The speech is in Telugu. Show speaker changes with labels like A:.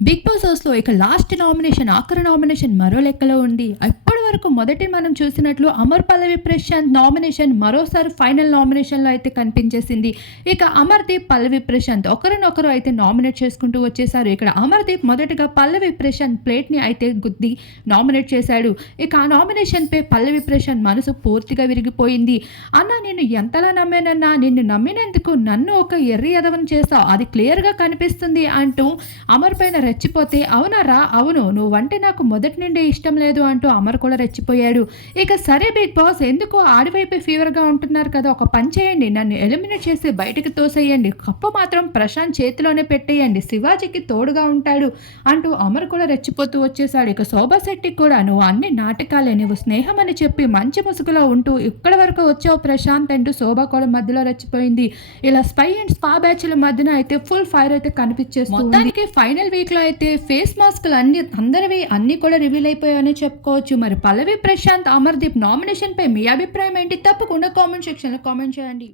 A: బిగ్ బాస్ హౌస్లో ఇక లాస్ట్ నామినేషన్ ఆఖరి నామినేషన్ మరో లెక్కలో ఉంది ఎప్పుడు వరకు మొదటి మనం చూసినట్లు అమర్ పల్లవి ప్రశాంత్ నామినేషన్ మరోసారి ఫైనల్ నామినేషన్లో అయితే కనిపించేసింది. ఇక అమర్దీప్ పల్లవి ప్రశాంత్ ఒకరినొకరు అయితే నామినేట్ చేసుకుంటూ వచ్చేసారు. ఇక్కడ అమర్దీప్ మొదటగా పల్లవి ప్రశాంత్ ప్లేట్ని అయితే గుద్ది నామినేట్ చేశాడు. ఇక ఆ నామినేషన్పై పల్లవి ప్రశాంత్ మనసు పూర్తిగా విరిగిపోయింది. అన్న నేను ఎంతలా నమ్మానన్నా? నిన్ను నమ్మినందుకు నన్ను ఒక ఎర్రి ఎదవని చేస్తావు. అది క్లియర్గా కనిపిస్తుంది అంటూ అమర్ పైన రెచ్చిపోతే అవునారా అవును. నువ్వంటే నాకు మొదటి నుండి ఇష్టం లేదు అంటూ అమర్ కూడా రెచ్చిపోయాడు. ఇక సరే బిగ్ బాస్ ఎందుకో ఆడివైపే ఫీవర్గా ఉంటున్నారు కదా? ఒక పని చేయండి నన్ను ఎలిమినేట్ చేసి బయటకు తోసేయండి. కప్పు మాత్రం ప్రశాంత్ చేతిలోనే పెట్టేయండి. శివాజీకి తోడుగా ఉంటాడు అంటూ అమర్ కూడా రెచ్చిపోతూ వచ్చేసాడు ఇక శోభాశెట్టి కూడా నువ్వు అన్ని నాటకాలే నువ్వు స్నేహం అని చెప్పి మంచి ముసుగులో ఉంటూ ఇక్కడ వరకు వచ్చావు ప్రశాంత్ అంటూ శోభ కూడా మధ్యలో రెచ్చిపోయింది. ఇలా స్పై అండ్ స్పా బ్యాచ్ల మధ్యన అయితే ఫుల్ ఫైర్ అయితే కనిపించేస్తుంది మొత్తానికి ఫైనల్ వీక్లో అయితే ఫేస్ మాస్క్లు అన్ని అందరివి అన్ని కూడా రివీల్ అయిపోయాయని చెప్పుకోవచ్చు. మరి పల్లవి ప్రశాంత్ అమర్దీప్ నామినేషన్పై మీ అభిప్రాయం ఏంటి? తప్పకుండా కామెంట్ సెక్షన్లో కామెంట్ చేయండి.